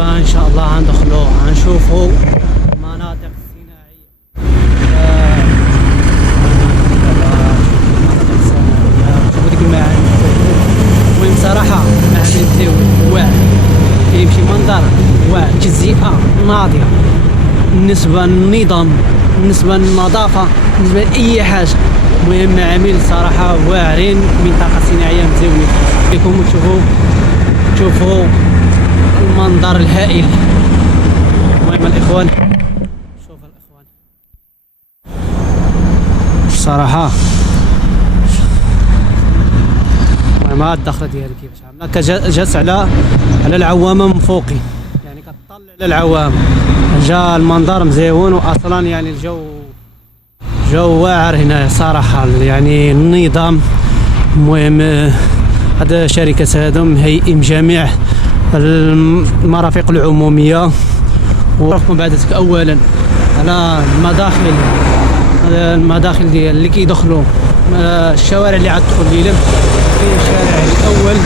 دابا ان شاء الله غندخلو غنشوفو المناطق الصناعيه. شوفو ديك المعامل. المهم صراحه المعامل ديالو واعر، كيمشي منظر واعر، تجزئه ناضيه بالنسبه للنظام، بالنسبه للنظافه، بالنسبه لاي حاجه. المهم معامل صراحه واعرين، منطقه صناعيه مزيونين لكم. تشوفوا المنظر الهائل. المهم الاخوان، شوف الاخوان صراحه ما الدخله ديالي كيفاش عامله، جالس على العوامه من فوقي، يعني كتطلع على العوامه. جا المنظر مزيون، واصلا يعني الجو واعر هنا صراحه، يعني النظام. المهم هذا شركه هادم هيئم جميع المرافق العموميه. ورحكم بعدتك اولا على المداخل ديال اللي كيدخلوا الشوارع اللي غتدخل ليهم. كاين الشارع الاول،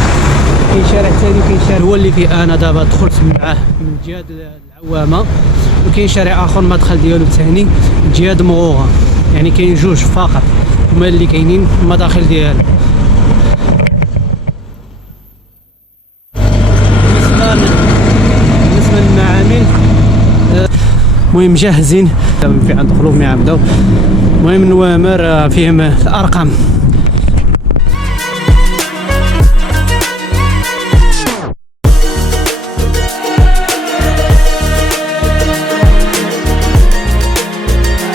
كاين شارع ثاني، كاين شارع هو اللي فيه انا دابا دخلت معاه من جهه العوامه، وكاين شارع اخر المدخل ديالو ثاني جهه مغوغه. يعني كاين جوج فقط هما اللي كاينين المداخل ديالو. بالنسبه للمعامل المهم مجهزين في عند دخلوا ما يعبدوا. المهم النوامر فيهم الارقام.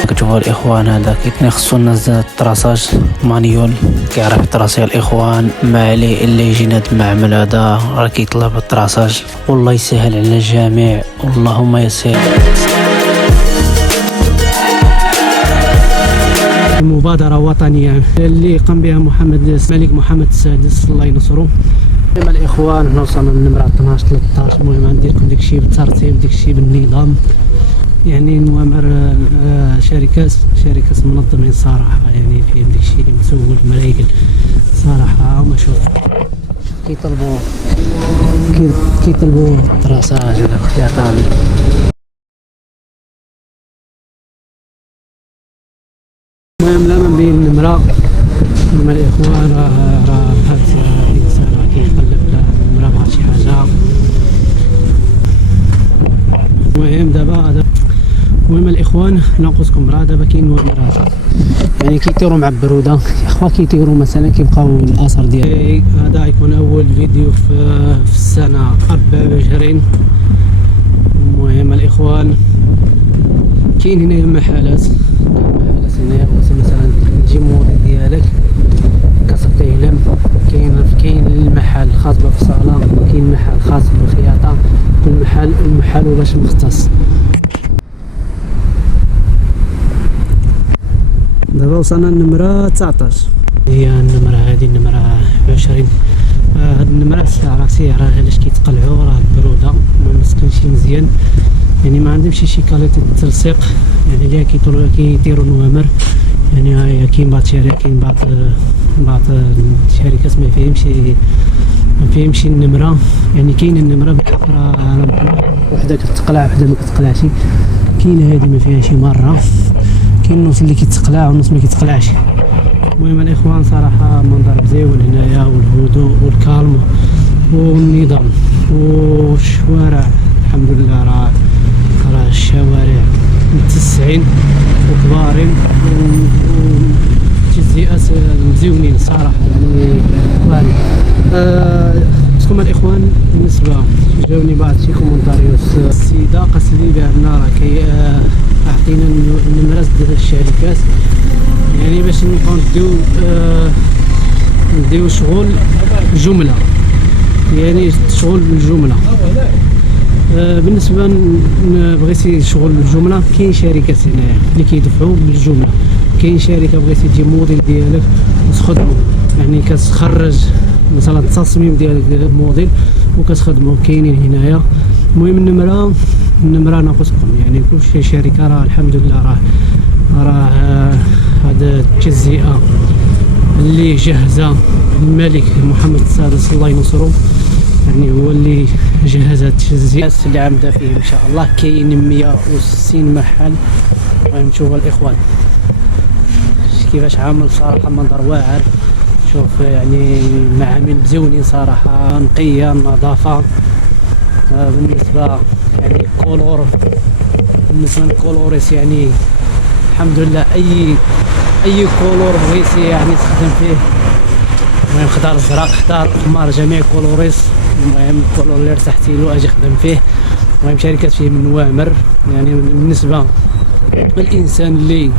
كتشوفوا الاخوان هذا كيتني خصو الناس الطراساج مانيول، كيعرف الطراسي الاخوان. ما عليه الا يجينا هذا المعمل هذا راه كيطلب الطراساج. والله يسهل على الجميع، اللهم يسهل. مبادرة وطنية اللي قام بها الملك محمد السادس الله ينصره. المهم الاخوان حنا وصلنا للنمرة 12 13. المهم غندير لكم داكشي بالترتيب، داكشي بالنظام. يعني نوامر شركات منظمين صراحة، يعني فيهم داكشي اللي مسول مرايقل صراحة. هما شوف كيطلبوا الطراساج والاختياطات. المهم لا من بين النمرة هما الاخوان راه هاد الانسان راه كيقلب النمرة بغا شي حاجة. المهم دابا المهم الاخوان ناقصكم راه دابا كاين نوامرات، يعني كيطيروا مع البروده اخوا، كيطيروا مثلا كيبقاو الاثر ديال هذا. يكون اول فيديو في السنه 24. المهم الاخوان كاين هنا محلات هنايا، مثلا تجي موديل ديالك كتستلم. كاين المحل خاص بالفصاله، كاين محل خاص بالخياطه، كل محل وباش مختص. دابا وصلنا للنمرة 19، هي النمرة هذه النمرة 20. هاد النمرة راسي راه علاش كيتقلعوا راه البرودة ما مسكنش مزيان، يعني ما عندهمش شي كاليتي التلصيق، يعني اللي كيديروا نوامر. يعني هاي كاين بعض الشركات، كاين بعض الشركات ما فيهمش النمرة. يعني كاين النمرة بالحق راه وحدة كتقلع وحدة ما كتقلعش. كاين هذه ما فيهاش مرة، كاين النص اللي كيتقلع والنص ما كيتقلعش. المهم الاخوان صراحه منظر مزيون هنايا، والهدوء والكالم والنظام والشوارع. الحمد لله راه الشوارع متسعين وكبارين وتجزئات مزيونين صراحه. يعني واعرين. شكون الاخوان بالنسبه جاوني بعض شي كومونتاريوس. السيده قالت لي بان راه اعطينا النمرات ديال الشركات، يعني باش نبقاو نديو شغل جمله، يعني شغل بالجمله. بالنسبه بغيتي شغل بالجمله كاين شركات هنايا اللي كيدفعوا بالجمله. كاين شركه بغيتي تجي موديل ديالك وتخدمو، يعني كتخرج مثلا التصميم ديال الموديل وكتخدمو، كاينين هنايا. المهم النمره ناقصكم، يعني كل شركه راه الحمد لله راه هذا التجزئه اللي جهزها الملك محمد السادس الله ينصره، يعني هو اللي جهازات التجزئة اللي عامده فيه ان شاء الله. كاين 160 محل. المهم شوفوا الاخوان كيفاش عامل صراحه، منظر واعر. شوف يعني معامل مزيونين صراحه، نقيه، نظافه. بالنسبه يعني كولور، بالنسبه للكولوريس يعني الحمد لله اي كولور بغيتي يعني تخدم فيه. المهم خضار زرق، خضار احمر، جميع كولوريس. المهم الكولور اللي ارتحتي له اجي خدم فيه. المهم شركات فيه من نوامر. يعني بالنسبه للانسان اللي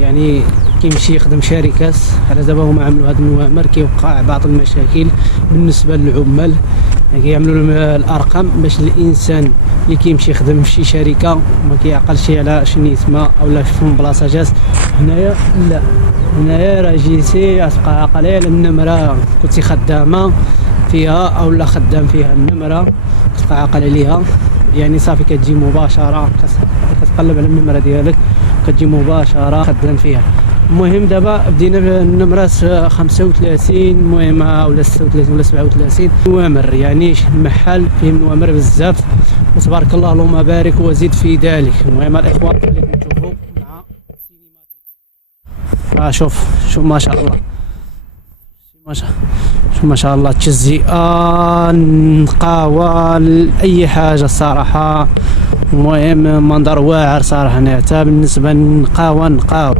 يعني كيمشي يخدم شركات على دابا هما عملوا هاد النوامر، كيوقع بعض المشاكل بالنسبه للعمال. يعني كيعملوا الارقام باش الانسان اللي كيمشي يخدم في شي شركه ما كيعقلش على شنو يسمى اولا فين بلاصه جات. هنايا لا، هنايا راه جيتي تبقى عاقل على النمره كنتي خدامه فيها اولا خدام فيها النمره، تبقى عاقل عليها. يعني صافي كتجي مباشره، كتقلب على النمره ديالك كتجي مباشره خدام فيها. المهم دابا بدينا بالنمرات 35 المهم ولا 36 ولا 37 نوامر. يعني المحل فيه نوامر بزاف وتبارك الله اللهم بارك وزيد في ذلك. المهم الاخوان خليكم تشوفوا مع سينماتيك. شوف ما شاء الله، شوف ما شاء الله تجزئة، نقاوة، اي حاجه الصراحه. المهم منظر واعر صراحه هنا حتى بالنسبه للنقاوه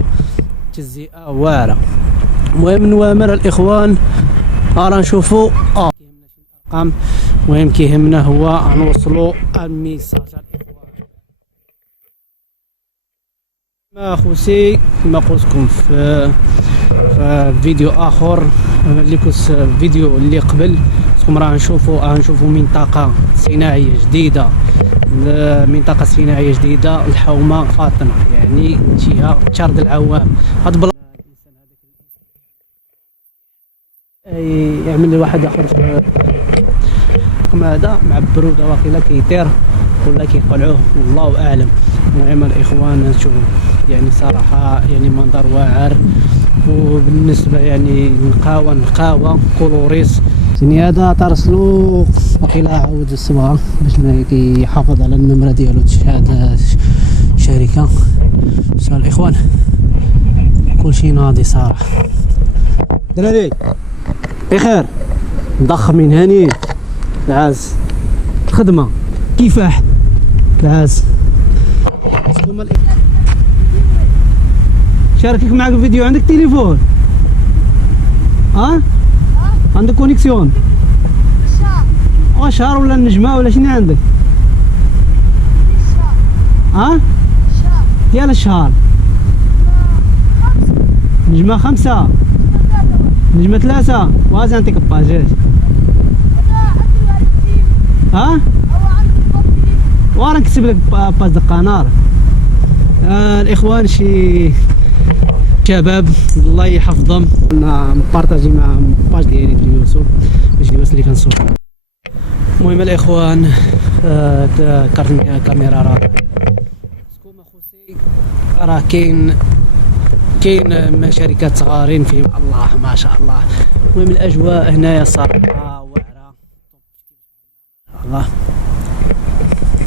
تجزئة واعره. المهم نوامر الاخوان راه نشوفوا الارقام. المهم كيهمنا هو نوصلوا الميساج الاخوان. ما خوتي كما قلت لكم في فيديو اخر اللي كنت فيديو اللي قبل راه نشوفوا منطقه صناعيه جديده، منطقه صناعيه جديده الحومه فاطمه، يعني جهه تشارد العوام. هاد الانسان هذاك يعمل واحد اخر كما هذا مع بروده واقيلا كيطير ولا كيقلعوه والله اعلم. المهم الاخوان نشوفوا يعني صراحه يعني منظر واعر. وبالنسبه يعني نقاوه كولوريس يعني هذا ترسلو واقيلا عاود الصبغه باش كيحافظ على النمره ديالو هذا الشركه. بس الاخوان كلشي ناضي صراحه. دراري بخير، مضخمين هاني العاز الخدمه كيفاح العاز. شاركك معك فيديو. عندك تليفون؟ عندك كونيكسيون؟ شهر ولا النجمه ولا شنو عندك؟ ديال الشهر نجمه 5 نجمه 3 واز عندك باجاج. ورا نكتب لك باس دقانار. الاخوان شي شباب الله يحفظهم، انا مبارطاجي مع باج ديالي في اليوتيوب باش الناس اللي كنصور. المهم الاخوان كاميرا سكوما خوتي راه كاين شركات صغارين فيهم الله ما شاء الله. المهم الاجواء هنايا صراحه واعره الله.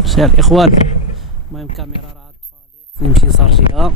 سير الاخوان المهم كاميرا راه نمشي نصارجيها.